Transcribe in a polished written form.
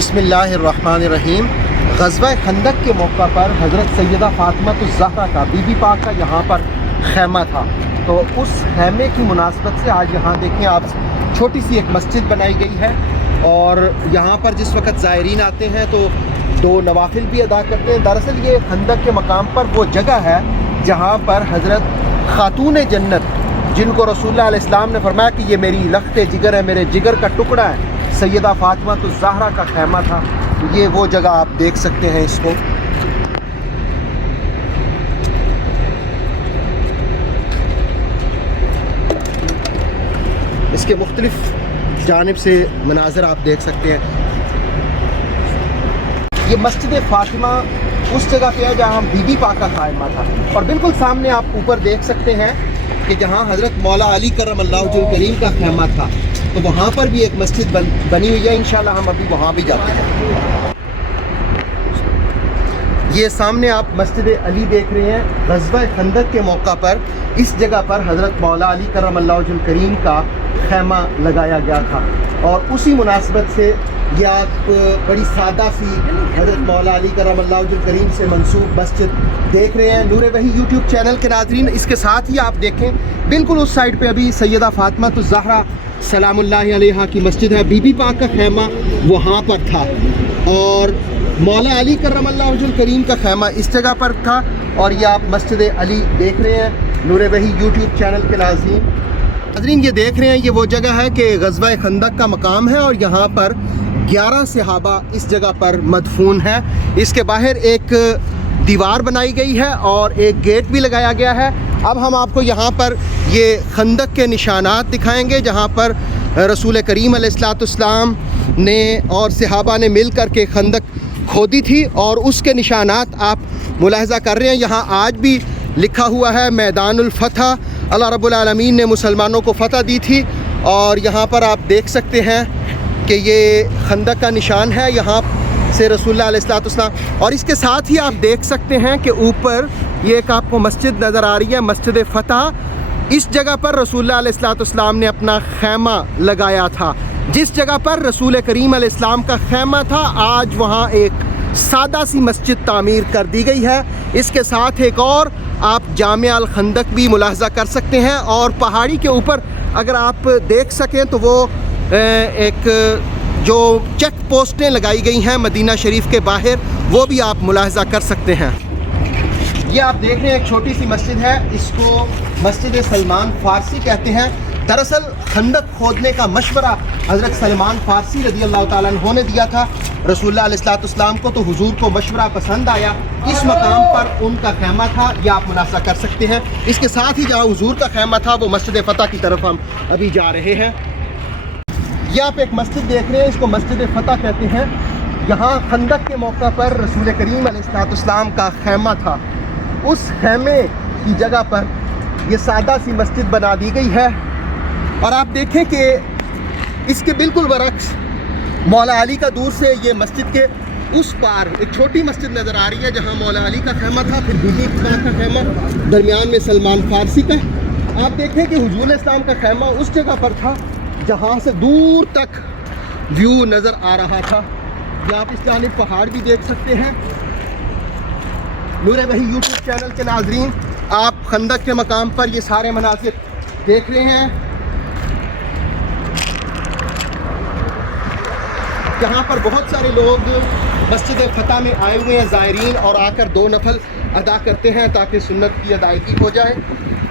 बिस्मिल्लाहिर्रहमानिर्रहीम। ग़ज़वा खंदक के मौका पर हज़रत सैयदा फ़ातिमातुज़ ज़हरा का बीबी पाक का यहाँ पर ख़ैमा था। तो उस ख़ैमे की मुनासबत से आज यहाँ देखें आप, छोटी सी एक मस्जिद बनाई गई है और यहाँ पर जिस वक्त ज़ायरीन आते हैं तो दो नवाफिल भी अदा करते हैं। दरअसल ये खंदक के मकाम पर वो जगह है जहाँ पर हज़रत खातून जन्नत, जिनको रसूलुल्लाह अलैहि सलाम ने फरमाया कि ये मेरी लख्त जिगर है, मेरे जिगर का टुकड़ा है, सैयदा फ़ातिमातुज़ ज़हरा का ख़ैमा था। ये वो जगह आप देख सकते हैं इसको। इसके मुख्तलिफ जानिब से मनाज़र आप देख सकते हैं। ये मस्जिद फ़ातिमा उस जगह पे है जहाँ बीबी पाक का ख़ैमा था और बिल्कुल सामने आप ऊपर देख सकते हैं कि जहाँ हज़रत मौला अली करमल्लाहु वजहुल करीम का ख़ैमा था, तो वहाँ पर भी एक मस्जिद बनी हुई है। इंशाल्लाह हम अभी वहाँ भी जाते हैं। ये सामने आप मस्जिद अली देख रहे हैं। ग़ज़वा खंदक के मौका पर इस जगह पर हज़रत मौला अली करमल्लाहु वजहुल करीम का ख़ैमा लगाया गया था और उसी मुनासबत से ये आप बड़ी सादा सी हज़रत मौला अली करमल्लाहु वजहुल करीम से मंसूब मस्जिद देख रहे हैं। नूर वही यूट्यूब चैनल के नाज़रीन, इसके साथ ही आप देखें बिल्कुल उस साइड पे अभी सैयदा फ़ातिमातुज़ ज़हरा सलामुल्लाहि अलैहा की मस्जिद है। बीबी पाक का ख़ैमा वहाँ पर था और मौला अली करमल्लाहु वजहुल करीम का ख़ैमा इस जगह पर था। और ये आप मस्जिद अली देख रहे हैं नूर वही यूट्यूब चैनल के नाज़रीन, ये देख रहे हैं ये वो जगह है कि ग़ज़वा खंदक का मकाम है और यहाँ पर 11 सहाबा इस जगह पर मदफून है। इसके बाहर एक दीवार बनाई गई है और एक गेट भी लगाया गया है। अब हम आपको यहाँ पर ये खंदक के निशानात दिखाएंगे जहाँ पर रसूल करीम अलैहिस्सलाम ने और सहाबा ने मिल कर के खंदक खोदी थी और उसके निशानात आप मुलाहज़ा कर रहे हैं। यहाँ आज भी लिखा हुआ है मैदानुल फ़तह, अल्लाह रब्बुल आलमीन ने मुसलमानों को फ़तह दी थी। और यहाँ पर आप देख सकते हैं कि ये खंदक का निशान है यहाँ से रसूलुल्लाह अलैहिस्सलाम। और इसके साथ ही आप देख सकते हैं कि ऊपर ये एक आपको मस्जिद नज़र आ रही है, मस्जिद फ़तह। इस जगह पर रसूलुल्लाह अलैहिस्सलाम ने अपना ख़ैमा लगाया था। जिस जगह पर रसूल करीम अलैहिस्सलाम का ख़ैमा था, आज वहाँ एक सादा सी मस्जिद तामीर कर दी गई है। इसके साथ एक और आप जामिया अल खंदक भी मुलाहज़ा कर सकते हैं और पहाड़ी के ऊपर अगर आप देख सकें तो वो एक जो चेक पोस्टें लगाई गई हैं मदीना शरीफ के बाहर, वो भी आप मुलाहज़ा कर सकते हैं। ये आप देख रहे हैं एक छोटी सी मस्जिद है, इसको मस्जिद सलमान फ़ारसी कहते हैं। दरअसल खंदक खोदने का मशवरा हज़रत सलमान फ़ारसी रज़ी अल्लाह ताला अन्हु ने दिया था रसूलुल्लाह अलैहिस्सलाम को, तो हुजूर को मशवरा पसंद आया। इस मकाम पर उनका ख़ैमा था, यह आप मुलाहज़ा कर सकते हैं। इसके साथ ही जहाँ हुजूर का ख़ैमा था वो मस्जिद फ़तह की तरफ हम अभी जा रहे हैं। यह आप एक मस्जिद देख रहे हैं, इसको मस्जिद फ़तह कहते हैं। यहाँ खंदक के मौका पर रसूल करीम अलैहिस्सलाम का ख़ैमा था। उस ख़ैमे की जगह पर ये सादा सी मस्जिद बना दी गई है और आप देखें कि इसके बिल्कुल बरक्स मौला अली का दूर से ये मस्जिद के उस पार एक छोटी मस्जिद नज़र आ रही है जहाँ मौला अली का ख़ैमा था, फिर बीबी पाक का ख़ैमा, दरमियान में सलमान फ़ारसी का। आप देखें कि हुजूर इस्लाम का ख़ैमा उस जगह पर था जहाँ से दूर तक व्यू नज़र आ रहा था। या आप इस जानिब पहाड़ भी देख सकते हैं। नूर वही यूट्यूब चैनल के नाज़रीन, आप खंदक के मकाम पर ये सारे मनासिर देख रहे हैं जहाँ पर बहुत सारे लोग मस्जिद फ़तह में आए हुए हैं ज़ायरीन, और आकर 2 नफल अदा करते हैं ताकि सुन्नत की अदायगी हो जाए।